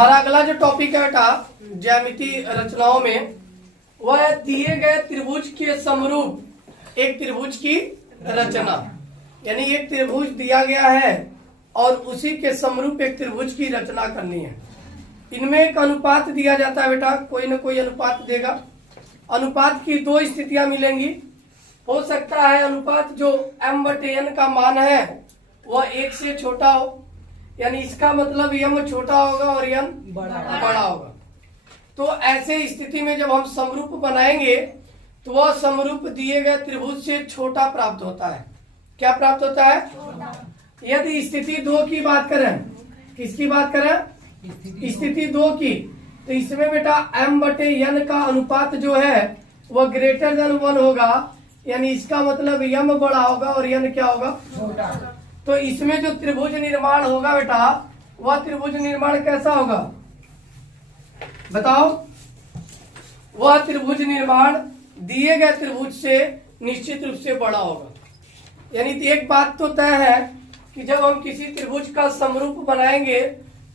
हमारा अगला जो टॉपिक है बेटा ज्यामितीय रचनाओं में, वह दिए गए त्रिभुज के समरूप एक त्रिभुज की रचना। यानी एक त्रिभुज दिया गया है और उसी के समरूप एक त्रिभुज की रचना करनी है। इनमें एक अनुपात दिया जाता है बेटा, कोई ना कोई अनुपात देगा। अनुपात की दो स्थितियां मिलेंगी। हो सकता है अनुपात जो m/n का मान है वह 1 से छोटा हो, यानी इसका मतलब m छोटा होगा और n बड़ा होगा। तो ऐसे स्थिति में जब हम समरूप बनाएंगे तो वह समरूप दिए गए त्रिभुज से छोटा प्राप्त होता है। क्या प्राप्त होता है? यदि स्थिति 2 की बात करें, किसकी बात करें? स्थिति 2 की, तो इसमें बेटा m/n का अनुपात जो है वह ग्रेटर देन 1 होगा, यानी इसका मतलब m बड़ा होगा और n क्या होगा? छोटा। तो इसमें जो त्रिभुज निर्माण होगा बेटा, वह त्रिभुज निर्माण कैसा होगा बताओ? वह त्रिभुज निर्माण दिए गए त्रिभुज से निश्चित रूप से बड़ा होगा। यानी एक बात तो तय है कि जब हम किसी त्रिभुज का समरूप बनाएंगे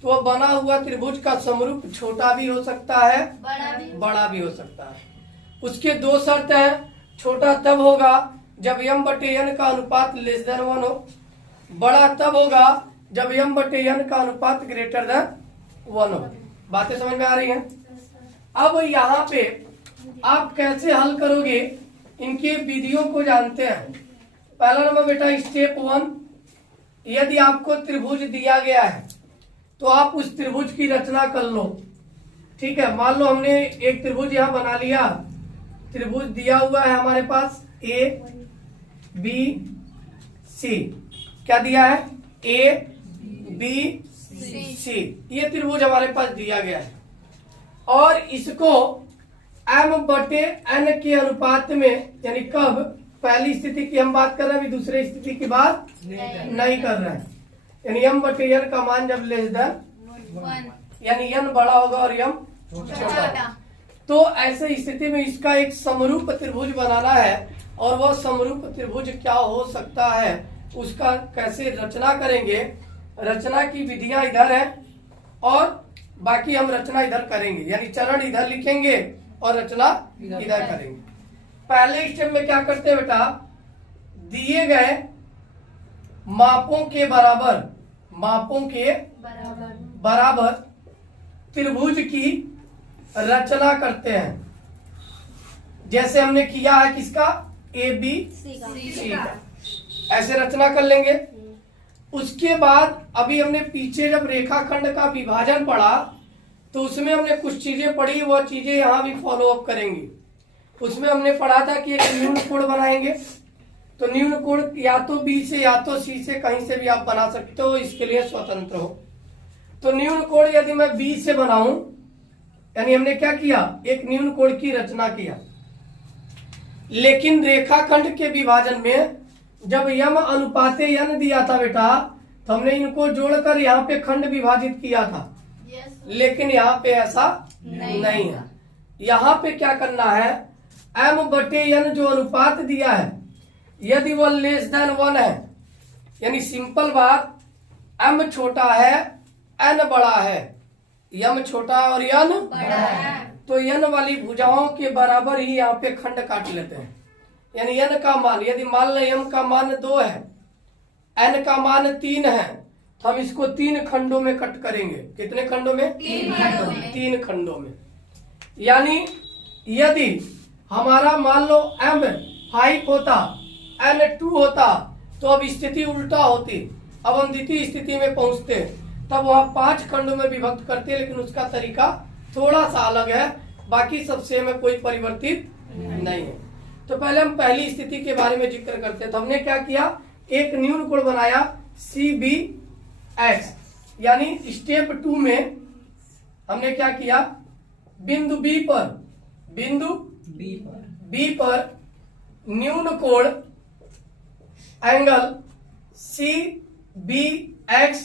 तो वह बना हुआ त्रिभुज का समरूप छोटा भी हो सकता है, बड़ा भी हो सकता है। उसके दो शर्त है। छोटा तब होगा जब m/n का अनुपात लेस देन 1 हो, बड़ा तब होगा जब m/n का अनुपात ग्रेटर देन 1 हो। बातें समझ में आ रही हैं? अब यहाँ पे आप कैसे हल करोगे, इनके विधियों को जानते हैं। पहला नंबर बेटा स्टेप 1, यदि आपको त्रिभुज दिया गया है तो आप उस त्रिभुज की रचना कर लो। ठीक है, मान लो हमने एक त्रिभुज यहाँ बना लिया। त्रिभुज दिया हुआ है हमारे पास A B C। क्या दिया है? A B C। ये त्रिभुज हमारे पास दिया गया है और इसको m/n के अनुपात में, यानी कब? पहली स्थिति की हम बात कर रहे हैं, अभी दूसरी स्थिति की बात नहीं कर रहे हैं। यानी m/n का मान जब लेस देन, यानी n बड़ा होगा और m छोटा। तो ऐसे स्थिति में इसका एक समरूप त्रिभुज बनाना है और वह समरूप त्रिभुज क्या हो सकता है, उसका कैसे रचना करेंगे। रचना की विधियां इधर है और बाकी हम रचना इधर करेंगे, यानी चरण इधर लिखेंगे और रचना इधर करेंगे। पहले स्टेप में क्या करते हैं बेटा, दिए गए मापों के बराबर त्रिभुज की रचना करते हैं। जैसे हमने किया है किसका? ABC का। ऐसे रचना कर लेंगे। उसके बाद अभी हमने पीछे जब रेखाखंड का विभाजन पढ़ा तो उसमें हमने कुछ चीजें पढ़ी, वह चीजें यहाँ भी फॉलो अप करेंगे। उसमें हमने पढ़ा था कि एक न्यून कोण बनाएंगे। तो न्यून कोण या तो B से या तो C से, कहीं से भी आप बना सकते हो, इसके लिए स्वतंत्र हो। तो न्यून कोण यदि मैं B से बनाऊं, यानी हमने क्या किया? एक न्यून कोण की रचना किया। लेकिन रेखाखंड के विभाजन में जब m अनुपाते n दिया था बेटा, तो हमने इनको जोड़कर यहाँ पे खंड विभाजित किया था। लेकिन यहाँ पे ऐसा नहीं है। यहाँ पे क्या करना है, m/n जो अनुपात दिया है, यदि वह लेस देन 1 है, यानी सिंपल बात, m छोटा है n बड़ा है, m छोटा है और n बड़ा है, तो n वाली भुजाओं के बराबर ही यहाँ पे खंड काट लेते हैं। यानी n का मान, यदि मान लें m का मान 2 है, n का मान 3 है, तो हम इसको 3 खंडों में कट करेंगे। कितने खंडों में? 3 खंडों में। यानी यदि हमारा मान लो m 5 होता, n 2 होता, तो अब स्थिति उल्टा होती। अब हम द्वितीय स्थिति में पहुंचते, तब वह 5 खंडों में विभक्त करते, लेकिन उसका तरीका थोड़ा सा अलग है, बाकी सब सेम है, कोई परिवर्तित नहीं है। तो पहले हम पहली स्थिति के बारे में जिक्र करते हैं। तो हमने क्या किया, एक न्यून कोण बनाया CBX। यानी स्टेप 2 में हमने क्या किया, बिंदु B पर न्यून कोण एंगल CBX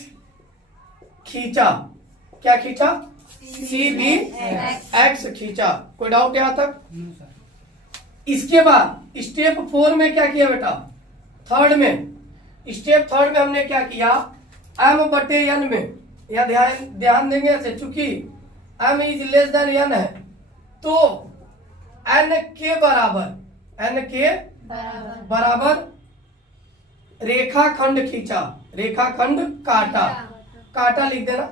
खींचा। क्या खींचा? CBX खींचा। कोई डाउट यहां तक? इसके बाद स्टेप 4 में क्या किया बेटा? स्टेप थर्ड में हमने क्या किया, m/n में या ध्यान देंगे ऐसे, चूंकि m is less than n है तो n के बराबर रेखाखंड खींचा, रेखाखंड काटा लिख देना।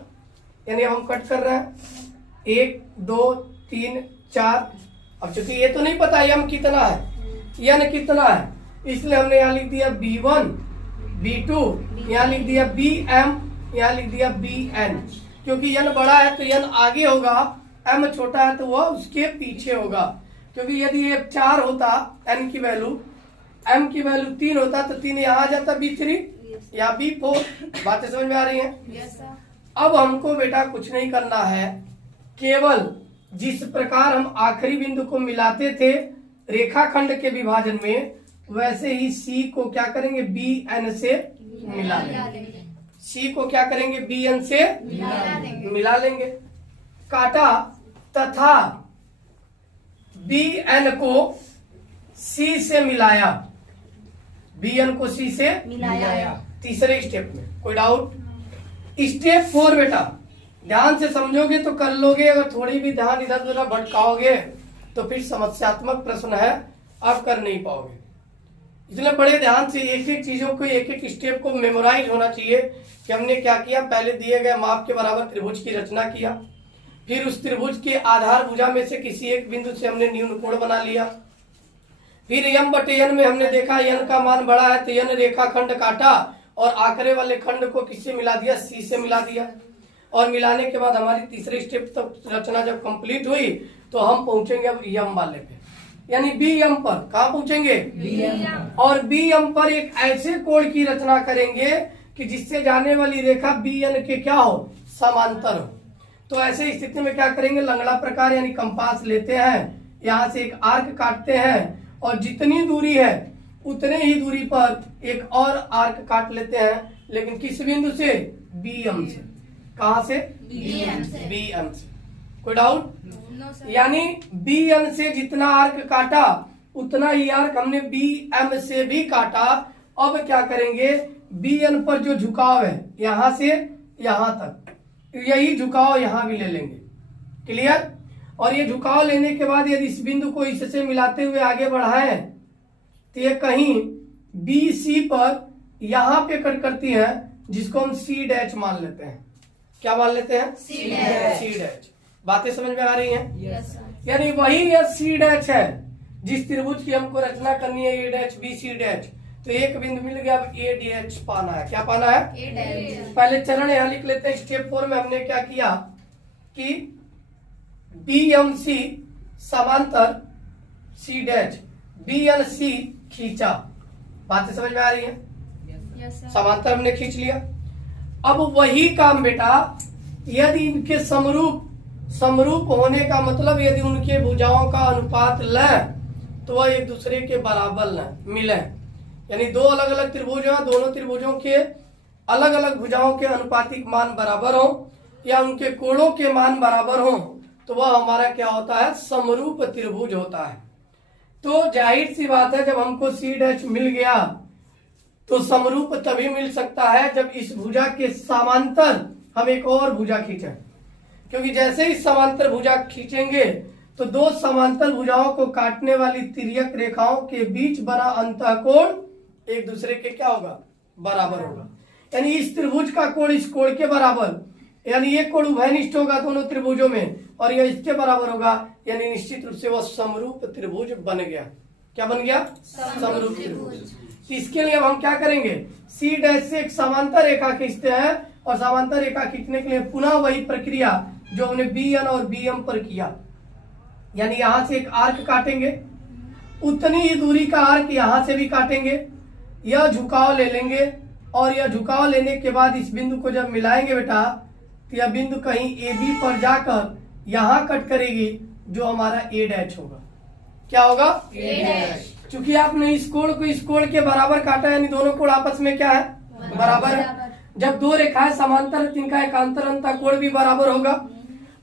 यानी हम कट कर रहे हैं 1 2 3 4। अब चूंकि ये तो नहीं पता m कितना है, n कितना है, इसलिए हमने यहाँ लिख दिया b1 b2, यहाँ लिख दिया bm, यहाँ लिख दिया bn। क्योंकि n बड़ा है तो n आगे होगा, m छोटा है तो वह उसके पीछे होगा। क्योंकि यदि ये 4 होता n की वैल्यू, m की वैल्यू 3 होता तो 3 यहाँ आ जाता b3 या b4। बातें समझ में आ रही हैं? Yes, sir. अब हमको बेटा कुछ नहीं करना है, केवल जिस प्रकार हम आखिरी बिंदु को मिलाते थे रेखाखंड के विभाजन में, वैसे ही C को क्या करेंगे, BN से मिला लेंगे। C को क्या करेंगे, BN से मिला लेंगे। काटा तथा BN को C से मिलाया, BN को C से मिलाया। तीसरे स्टेप में। कोई डाउट? स्टेप 4 बेटा ध्यान से समझोगे तो कर लोगे, अगर थोड़ी भी ध्यान इधर उधर भटकाओगे तो फिर समस्यात्मक प्रश्न है, आप कर नहीं पाओगे। इसलिए बड़े ध्यान से एक एक चीजों को, एक एक स्टेप को मेमोराइज होना चाहिए कि हमने क्या किया। पहले दिए गए माप के बराबर त्रिभुज की रचना किया, फिर उस त्रिभुज के आधार भुजा में से किसी एक बिंदु से हमने न्यून कोण बना लिया, फिर m/n में हमने देखा n का मान बड़ा है तो n रेखाखंड काटा और आंकड़े वाले खंड को किससे मिला दिया, C से मिला दिया। और मिलाने के बाद हमारी तीसरे स्टेप तक रचना जब कंप्लीट हुई तो हम पहुंचेंगे अब m वाले पे, यानी BM पर। कहाँ पहुंचेंगे? BM। और BM पर एक ऐसे कोण की रचना करेंगे कि जिससे जाने वाली रेखा BN के क्या हो, समांतर हो। तो ऐसे स्थिति में क्या करेंगे, लंगड़ा प्रकार यानी कंपास लेते हैं, यहाँ से एक आर्क काटते हैं और जितनी दूरी है उतने ही दूरी पर एक और आर्क काट लेते हैं, लेकिन किस बिंदु से, BM से। कहाँ से? BM से। कोई डाउट? No, sir. यानी BN से जितना आर्क काटा उतना ही आर्क हमने BM से भी काटा। अब क्या करेंगे, BN पर जो झुकाव है यहां से यहां तक, यही झुकाव यहां भी ले लेंगे। क्लियर? और ये झुकाव लेने के बाद यदि इस बिंदु को इससे मिलाते हुए आगे बढ़ाए तो ये कहीं BC पर यहां पे कट करती है, जिसको हम C' मान लेते हैं। क्या मान लेते हैं? C'। बातें समझ में आ रही हैं? Yes, sir. यानी वही ये C' है जिस त्रिभुज की हमको रचना करनी है, A' BC'। तो एक बिंदु मिल गया, अब A' पाना है। क्या पाना है? A'। पहले चरण यहाँ लिख लेते हैं। स्टेप 4 में हमने क्या किया कि BMC समांतर C', BNC खींचा। बातें समझ में आ रही हैं? Yes, sir. समांतर हमने खींच लिया। अब वही काम बेटा यदि इनके समरूप होने का मतलब यदि उनके भुजाओं का अनुपात लें तो वह एक दूसरे के बराबर मिले, यानी दो अलग अलग त्रिभुज हैं, दोनों त्रिभुजों के अलग अलग भुजाओं के अनुपातिक मान बराबर हो या उनके कोणों के मान बराबर हो तो वह हमारा क्या होता है, समरूप त्रिभुज होता है। तो जाहिर सी बात है जब हमको C' मिल गया तो समरूप तभी मिल सकता है जब इस भुजा के समांतर हम एक और भुजा खींचें, क्योंकि जैसे ही समांतर भुजा खींचेंगे तो दो समांतर भुजाओं को काटने वाली तिर्यक रेखाओं के बीच बना अंतःकोण एक दूसरे के क्या होगा, बराबर होगा। यानी इस त्रिभुज का कोण इस कोण के बराबर, यानी ये कोण उभयनिष्ठ होगा दोनों त्रिभुजों में और यह इसके बराबर होगा, यानी निश्चित रूप से वह समरूप त्रिभुज बन गया। क्या बन गया? समरूप त्रिभुज। इसके लिए अब हम क्या करेंगे, C' से एक समांतर रेखा खींचते हैं और समांतर रेखा खींचने के लिए पुनः वही प्रक्रिया जो हमने BN और BM पर किया, यानी यहां से एक आर्क काटेंगे, उतनी ही दूरी का आर्क यहां से भी काटेंगे, यह झुकाव ले लेंगे और यह झुकाव लेने के बाद इस बिंदु को जब मिलाएंगे बेटा तो यह बिंदु कहीं AB पर जाकर यहां कट करेगी जो हमारा A' होगा। क्या होगा? A'। चूंकि आपने इस कोण को इस कोण के बराबर काटा, यानी दोनों कोण आपस में क्या है, बराबर है। जब दो रेखाएं समांतर है, इनका एकांतर अंतःकोण भी बराबर होगा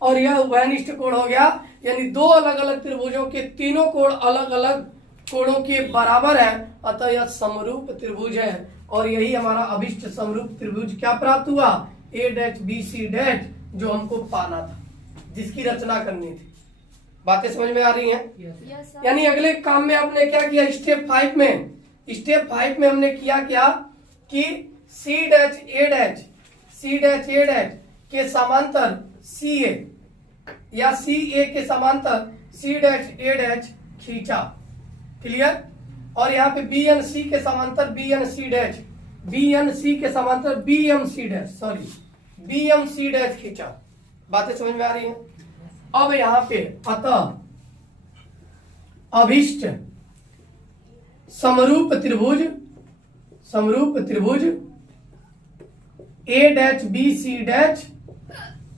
और यह उभयनिष्ठ कोण हो गया, यानी दो अलग अलग त्रिभुजों के तीनों कोण अलग अलग कोणों के बराबर है, अतः यह समरूप त्रिभुज है और यही हमारा अभिष्ट समरूप त्रिभुज क्या प्राप्त हुआ, ए डैश बी सी डैश जो हमको पाना था, जिसकी रचना करनी थी। बातें समझ में आ रही हैं? Yes, sir. यानी अगले काम में आपने क्या किया, स्टेप 5 में हमने किया क्या कि सी डैश ए डैश के समांतर सी ए या सी ए के समांतर सी डैश ए डैश खींचा। क्लियर? और यहाँ पे बी एन सी के समांतर बी एन सी के समांतर बी एम सी डैश खींचा। बातें समझ में आ रही हैं? अब यहाँ पे अतः अभिष्ट समरूप त्रिभुज ए डैश बी सी डैश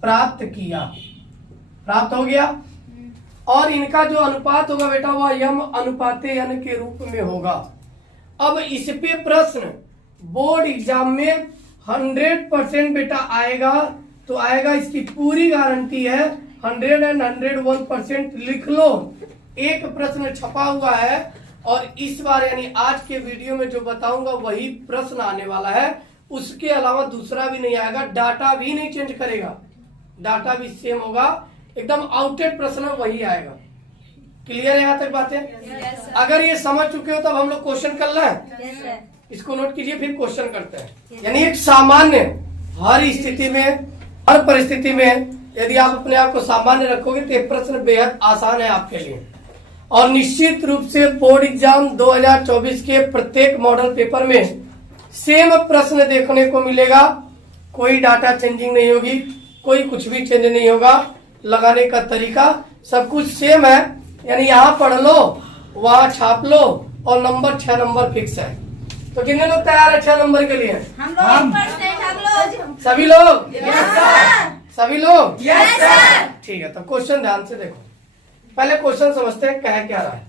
प्राप्त हो गया। और इनका जो अनुपात होगा बेटा वह यम अनुपाते यन के रूप में होगा। अब इस पे प्रश्न बोर्ड एग्जाम में 100% बेटा आएगा, तो आएगा, इसकी पूरी गारंटी है। 101% लिख लो। एक प्रश्न छपा हुआ है और इस बार यानी आज के वीडियो में जो बताऊंगा वही प्रश्न आने वाला है, उसके अलावा दूसरा भी नहीं आएगा। डाटा भी नहीं चेंज करेगा, डाटा भी सेम होगा, एकदम आउटेड प्रश्न वही आएगा। क्लियर है यहाँ तक बातें? Yes, sir. अगर ये समझ चुके हो तब हम लोग क्वेश्चन कर लें। Yes, sir. इसको नोट कीजिए, फिर क्वेश्चन करते हैं। यानी एक सामान्य हर स्थिति में, हर परिस्थिति में यदि आप अपने आप को सामान्य रखोगे तो ये प्रश्न बेहद आसान है आपके लिए। और निश्चित रूप से बोर्ड एग्जाम 2024 के प्रत्येक मॉडल पेपर में सेम प्रश्न देखने को मिलेगा। कोई डाटा चेंजिंग नहीं होगी, कोई कुछ भी चेंज नहीं होगा, लगाने का तरीका सब कुछ सेम है। यानी यहाँ पढ़ लो, वहाँ छाप लो और नंबर 6 नंबर फिक्स है। तो कितने लोग तैयार है 6 नंबर के लिए? हम लोग सभी लोग? सभी लोग? Yes sir. ठीक है, तो क्वेश्चन ध्यान से देखो। पहले क्वेश्चन समझते हैं कह क्या रहा है।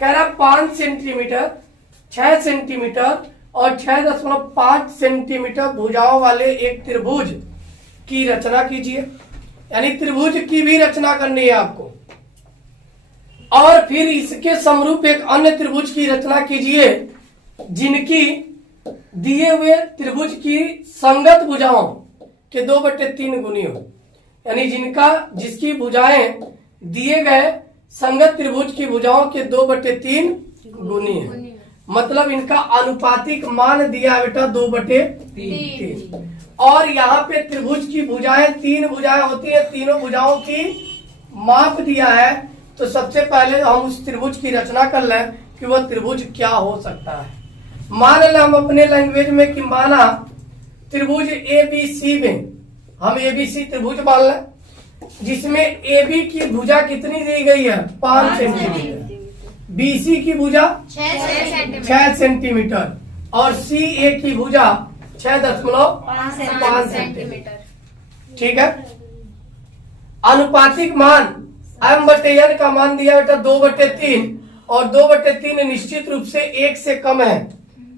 कह रहा है 5 सेंटीमीटर, 6 सेंटीमीटर और 6.5 सेंटीमीटर भुजाओं वाले एक त्रिभुज की रचना कीजिए। यानी त्रिभुज की भी रचना करनी है आपको। और फिर इसके समरूप एक अन्य त्रिभुज की रचना कीजिए जिनकी दिए हुए त्रिभुज की संगत भुजाओं के 2/3 गुनी हो। यानी जिसकी भुजाएं दिए गए संगत त्रिभुज की भुजाओं के 2/3 गुनी है। मतलब इनका अनुपातिक मान दिया है बेटा 2/3। और यहाँ पे त्रिभुज की भुजाएं 3 भुजाएं होती है, तीनों भुजाओं की माप दिया है। तो सबसे पहले हम उस त्रिभुज की रचना कर लें कि वह त्रिभुज क्या हो सकता है। मान लें हम अपने लैंग्वेज में कि माना त्रिभुज ABC में हम ABC त्रिभुज मान लें, जिसमें AB की भुजा कितनी दी गई है? 5 सेंटीमीटर। BC की भुजा 6 सेंटीमीटर और CA की भुजा 6.5 सेंटीमीटर। ठीक है। अनुपातिक मान M/N का मान दिया बेटा 2/3 और 2/3 निश्चित रूप से 1 से कम है,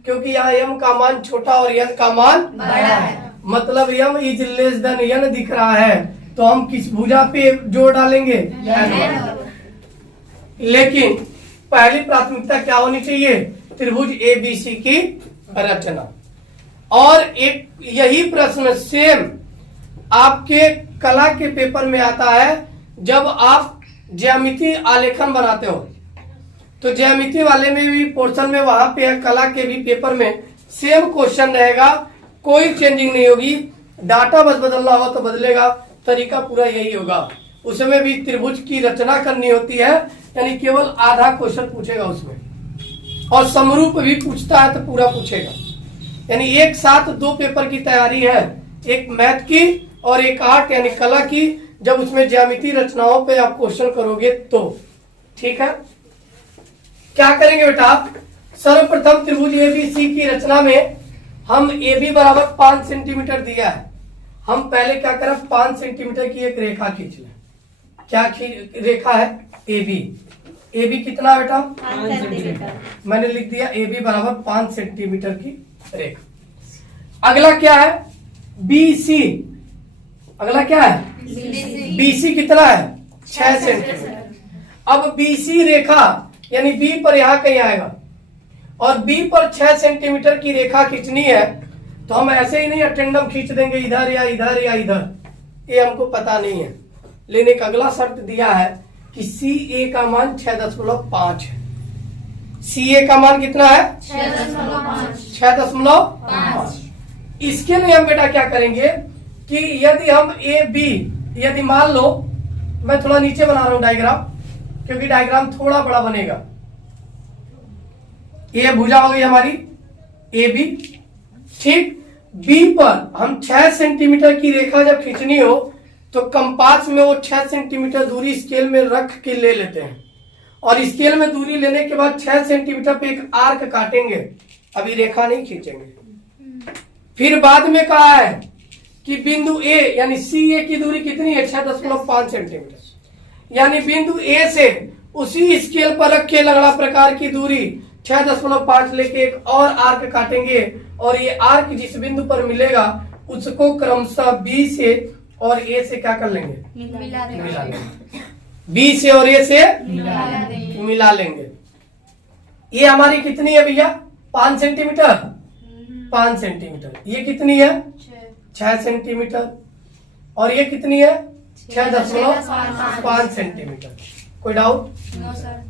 क्योंकि यहाँ M का मान छोटा और N का मान बड़ा है। मतलब M is less than N दिख रहा है, तो हम किस भुजा पे जोड़ डालेंगे? लेकिन पहली प्राथमिकता क्या होनी चाहिए? त्रिभुज ABC की रचना। और एक यही प्रश्न सेम आपके कला के पेपर में आता है। जब आप ज्यामिति आलेखन बनाते हो तो ज्यामिति वाले में भी पोर्शन में वहां पे है, कला के भी पेपर में सेम क्वेश्चन रहेगा, कोई चेंजिंग नहीं होगी। डाटा बस बदलना हो तो बदलेगा, तरीका पूरा यही होगा। उसमें भी त्रिभुज की रचना करनी होती है, यानी केवल आधा क्वेश्चन पूछेगा उसमें, और समरूप भी पूछता है तो पूरा पूछेगा। यानी एक साथ 2 पेपर की तैयारी है, एक मैथ की और एक आर्ट यानी कला की। जब उसमें ज्यामिति रचनाओं पे आप क्वेश्चन करोगे तो ठीक है। क्या करेंगे बेटा? सर्वप्रथम त्रिभुज ABC की रचना में हम AB बराबर 5 सेंटीमीटर दिया है। हम पहले क्या करें? 5 सेंटीमीटर की एक रेखा खींच लें। क्या रेखा है? AB कितना बेटा? 5 सेंटीमीटर। मैंने लिख दिया AB बराबर 5 सेंटीमीटर की रेखा। अगला क्या है? BC। अगला क्या है? BC कितना है? 6 सेंटीमीटर। अब BC रेखा यानी B पर यहां कहीं आएगा और B पर 6 सेंटीमीटर की रेखा खींचनी है, तो हम ऐसे ही नहीं अटेंडम खींच देंगे इधर या इधर या इधर, ये हमको पता नहीं है। लेकिन एक अगला शर्त दिया है कि CA का मान 6.5 है। CA का मान कितना है? 6.5। इसके लिए हम बेटा क्या करेंगे कि यदि हम AB, यदि मान लो, मैं थोड़ा नीचे बना रहा हूं डायग्राम, क्योंकि डायग्राम थोड़ा बड़ा बनेगा। ये भुजा हो गई हमारी AB, ठीक। B पर हम 6 सेंटीमीटर की रेखा जब खींचनी हो तो कंपास में वो 6 सेंटीमीटर दूरी स्केल में रख के ले लेते हैं, और स्केल में दूरी लेने के बाद 6 सेंटीमीटर पे एक आर्क काटेंगे। अभी रेखा नहीं खींचेंगे। फिर बाद में कहा है कि बिंदु A यानी CA की दूरी कितनी है? 6.5 सेंटीमीटर। यानी बिंदु A से उसी स्केल पर रख के लगड़ा प्रकार की दूरी 6.5 लेके एक और आर्क काटेंगे, और ये आर्क जिस बिंदु पर मिलेगा उसको क्रमशः B से और A से क्या कर लेंगे? मिला लेंगे। B से और A से मिला लेंगे। ये हमारी कितनी है भैया? 5 सेंटीमीटर। 5 सेंटीमीटर। ये कितनी है? 6 सेंटीमीटर। और ये कितनी है? 6.5 सेंटीमीटर। कोई डाउट?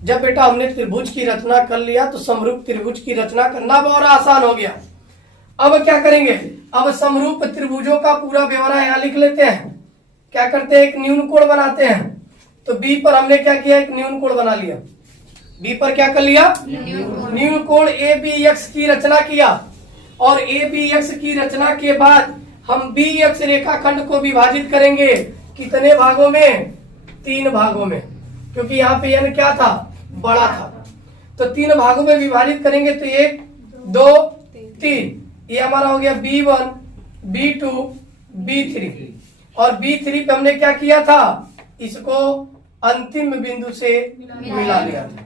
जब बेटा हमने त्रिभुज की रचना कर लिया तो समरूप त्रिभुज की रचना करना बहुत आसान हो गया। अब क्या करेंगे? अब समरूप त्रिभुजों का पूरा ब्यौरा यहाँ लिख लेते हैं। क्या करते हैं? एक न्यून कोण बनाते हैं। तो B पर हमने क्या किया? एक न्यून कोण बना लिया। B पर क्या कर लिया? न्यून कोण ABX की रचना किया, और ABX की रचना के बाद हम BX रेखाखंड को विभाजित करेंगे। कितने भागों में? 3 भागों में, क्योंकि यहाँ पे n क्या था? बड़ा था। तो 3 भागों में विभाजित करेंगे। तो 1 2 3, ये हमारा हो गया B1 B2 B3, और B3 पे हमने क्या किया था? इसको अंतिम बिंदु से मिला लिया था।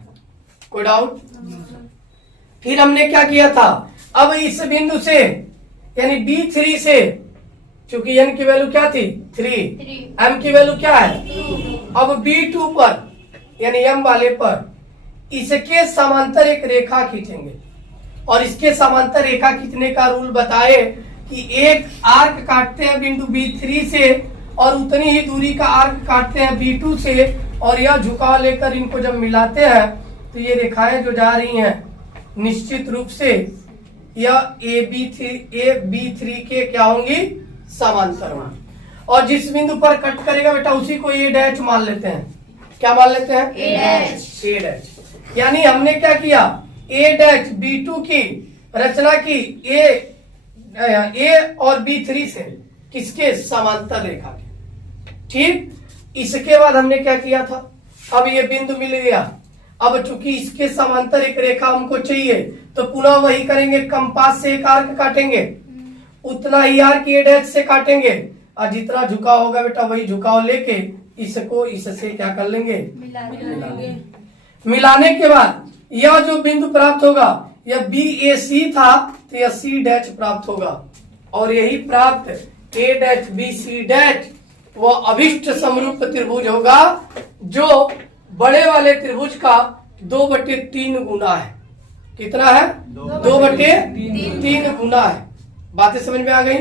कोई डाउट? फिर हमने क्या किया था? अब इस बिंदु से यानी B3 से, चूंकि n की वैल्यू क्या थी? 3, m की वैल्यू क्या है? अब B2 पर यानी m वाले पर इसके समांतर एक रेखा खींचेंगे, और इसके समांतर रेखा खींचने का रूल बताए कि एक आर्क काटते हैं बिंदु B3 से, और उतनी ही दूरी का आर्क काटते हैं B2 से, और यह झुकाव लेकर इनको जब मिलाते हैं तो ये रेखाएं जो जा रही हैं निश्चित रूप से यह AB3 के क्या होंगी? समांतर होंगी। और जिस बिंदु पर कट करेगा बेटा उसी को A' मान लेते हैं। क्या मान लेते हैं? A'। यानी हमने क्या किया? A' B2 की रचना की A और B3 से, किसके? समांतर रेखा के। ठीक। इसके बाद हमने क्या किया था? अब ये बिंदु मिल गया। अब चूंकि इसके समांतर एक रेखा हमको चाहिए तो पुनः वही करेंगे, कंपास से एक आर्क काटेंगे, उतना ही आर्क A' से काटेंगे, और जितना झुकाव होगा बेटा वही झुकाव लेके इसको इससे क्या कर लेंगे? मिलाने के बाद यह जो बिंदु प्राप्त होगा यह BAC था तो यह C' प्राप्त होगा, और यही प्राप्त A'BC' वह अभिष्ट समरूप त्रिभुज होगा जो बड़े वाले त्रिभुज का 2/3 गुना है। कितना है? 2/3 गुना है। बातें समझ में आ गई?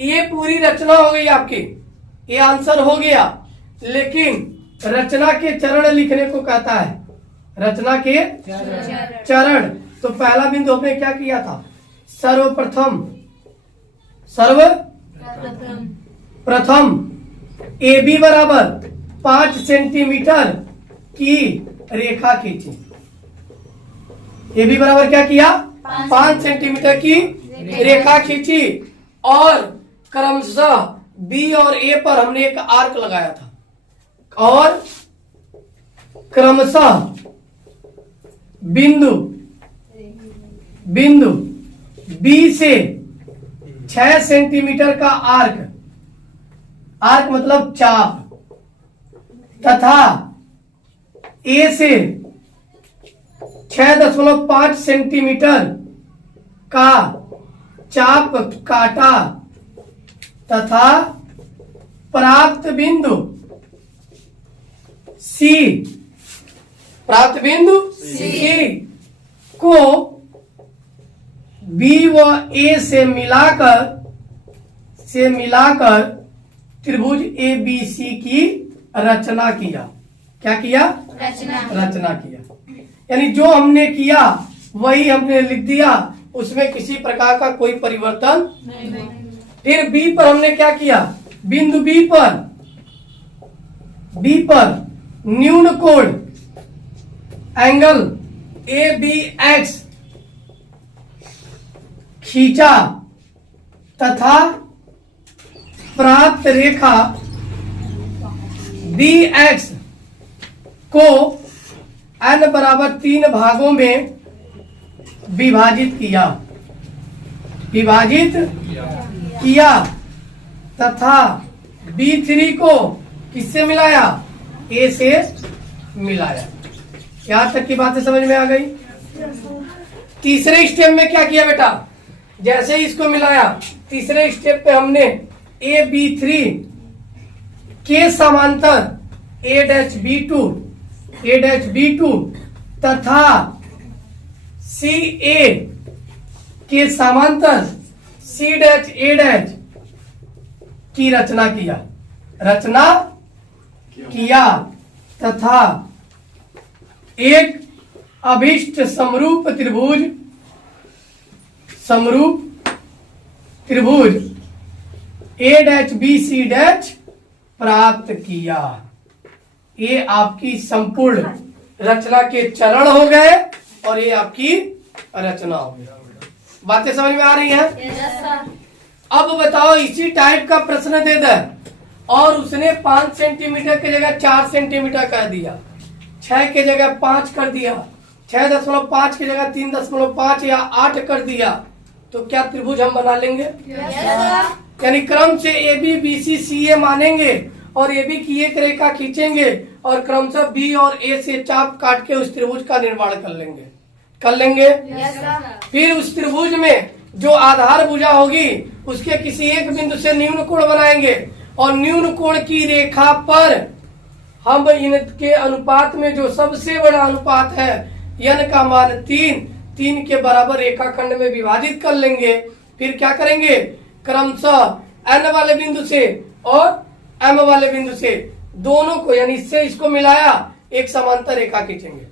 ये पूरी रचना हो गई आपकी, ये आंसर हो गया। लेकिन रचना के चरण लिखने को कहता है। रचना के चरण। तो पहला बिंदु हमने क्या किया था? सर्वप्रथम AB बराबर 5 सेंटीमीटर की रेखा खींची। AB बराबर क्या किया? 5 सेंटीमीटर की रेखा खींची, और क्रमशः B और A पर हमने एक आर्क लगाया था, और क्रमशः बिंदु B से 6 सेंटीमीटर का आर्क मतलब चाप, तथा A से 6.5 सेंटीमीटर का चाप काटा, तथा प्राप्त बिंदु C को बी व ए से मिलाकर त्रिभुज ए बी सी की रचना किया। क्या किया? रचना किया। यानी जो हमने किया वही हमने लिख दिया, उसमें किसी प्रकार का कोई परिवर्तन नहीं। फिर बी पर हमने क्या किया? बिंदु बी पर न्यून कोण एंगल ए बी एक्स खींचा तथा प्राप्त रेखा बी एक्स को n बराबर 3 भागों में विभाजित किया तथा B3 को किससे मिलाया? A से मिलाया। यहां तक की बातें समझ में आ गई। तीसरे स्टेप में क्या किया बेटा? जैसे ही इसको मिलाया, तीसरे स्टेप पे हमने AB3 के समांतर A-B2 तथा CA के समांतर C-A' की रचना किया तथा एक अभिष्ट समरूप त्रिभुज A-BC' प्राप्त किया। ये आपकी संपूर्ण रचना के चरण हो गए और ये आपकी रचना हो गई। बातें समझ में आ रही हैं? अब बताओ, इसी टाइप का प्रश्न दे दे और उसने 5 सेंटीमीटर की जगह 4 सेंटीमीटर कर दिया, 6 की जगह 5 कर दिया, 6.5 की जगह 3.5 या 8 कर दिया, तो क्या त्रिभुज हम बना लेंगे? यानी क्रम से ए बी बी सी सी ए मानेंगे और ए बी की एक रेखा खींचेंगे और क्रमशः बी और ए से चाप काट के उस त्रिभुज का निर्माण कर लेंगे। फिर उस त्रिभुज में जो आधार भुजा होगी उसके किसी एक बिंदु से न्यून कोण बनाएंगे और न्यून कोण की रेखा पर हम इनके अनुपात में जो सबसे बड़ा अनुपात है n का मान 3 के बराबर रेखाखंड में विभाजित कर लेंगे। फिर क्या करेंगे? क्रमशः n वाले बिंदु से और m वाले बिंदु से दोनों को, यानी इससे इसको मिलाया, एक समांतर रेखा खींचेंगे।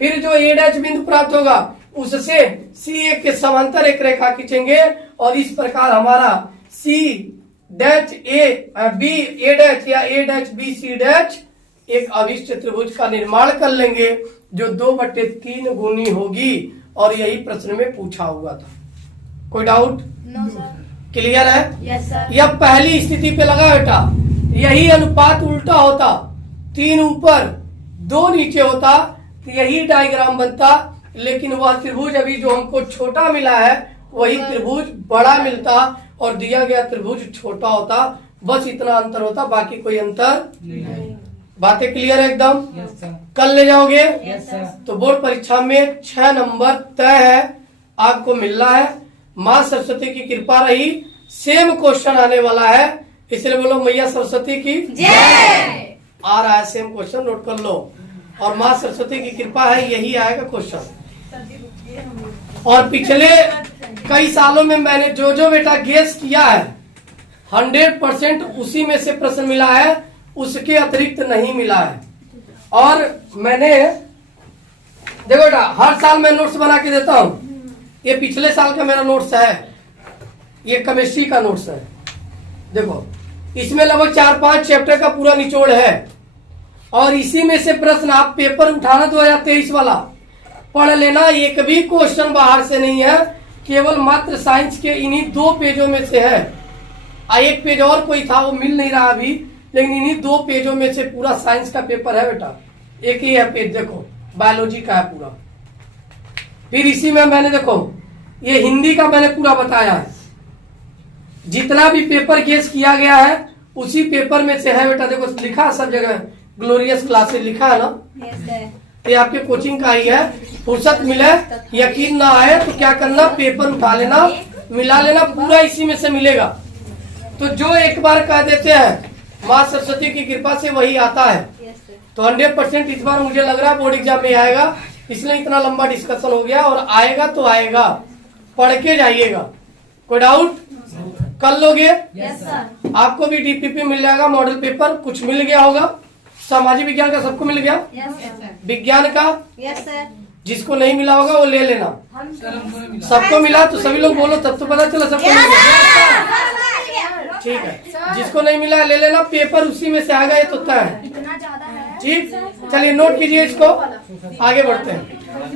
फिर जो A' बिंदु प्राप्त होगा उससे CA के समांतर एक रेखा खींचेंगे और इस प्रकार हमारा C'A या A'BC' एक अभिष्ट त्रिभुज का निर्माण कर लेंगे जो 2/3 गुनी होगी और यही प्रश्न में पूछा हुआ था। कोई डाउट? क्लियर है? Yes sir. यह पहली स्थिति पे लगा बेटा। यही अनुपात उल्टा होता, 3 ऊपर 2 नीचे होता तो यही डायग्राम बनता, लेकिन वह त्रिभुज अभी जो हमको छोटा मिला है वही त्रिभुज बड़ा मिलता और दिया गया त्रिभुज छोटा होता। बस इतना अंतर होता, बाकी कोई अंतर नहीं। बातें क्लियर है एकदम? कल ले जाओगे? तो बोर्ड परीक्षा में 6 नंबर तय है, आपको मिल रहा है। माँ सरस्वती की कृपा रही, सेम क्वेश्चन आने वाला है, इसलिए बोलो मैया सरस्वती की जय। आ रहा है सेम क्वेश्चन, नोट कर लो। और माँ सरस्वती की कृपा है, यही आएगा क्वेश्चन। और पिछले कई सालों में मैंने जो बेटा गेस किया है 100% उसी में से प्रश्न मिला है, उसके अतिरिक्त नहीं मिला है। और मैंने देखो बेटा, हर साल मैं नोट्स बना के देता हूँ। ये पिछले साल का मेरा नोट्स है, ये केमिस्ट्री का नोट्स है। देखो इसमें लगभग 4-5 चैप्टर का पूरा निचोड़ है और इसी में से प्रश्न आप पेपर उठाना 2023 वाला पढ़ लेना। एक भी क्वेश्चन बाहर से नहीं है, केवल मात्र साइंस के इन्हीं 2 पेजों में से है। एक पेज और कोई था वो मिल नहीं रहा अभी, लेकिन इन्हीं 2 पेजों में से पूरा साइंस का पेपर है बेटा। एक ही है पेज, देखो बायोलॉजी का है पूरा। फिर इसी में मैंने देखो ये हिंदी का मैंने पूरा बताया है। जितना भी पेपर गेस किया गया है उसी पेपर में से है बेटा। देखो लिखा है सब जगह, ग्लोरियस क्लासेस लिखा है ना। ये आपके कोचिंग का ही है। फुर्सत मिले, यकीन ना आए तो क्या करना, पेपर उठा लेना, मिला लेना, पूरा इसी में से मिलेगा। तो जो एक बार कह देते हैं माँ सरस्वती की कृपा से वही आता है। तो 100% इस बार मुझे लग रहा है बोर्ड एग्जाम में आएगा, इसलिए इतना लंबा डिस्कशन हो गया। और आएगा तो आएगा, पढ़ के जाइएगा। कोई डाउट? कर लोगे? Yes sir. आपको भी डीपीपी मिल जाएगा, मॉडल पेपर कुछ मिल गया होगा। सामाजिक विज्ञान का सबको मिल गया, यस सर। विज्ञान का यस सर। जिसको नहीं मिला होगा वो ले लेना। सबको मिला तो सभी लोग बोलो, तब तो पता चला सबको मिल गया। ठीक है, जिसको नहीं मिला ले लेना, पेपर उसी में से आ गए तो तय है। इतना ज्यादा है। ठीक, चलिए नोट कीजिए इसको, आगे बढ़ते हैं।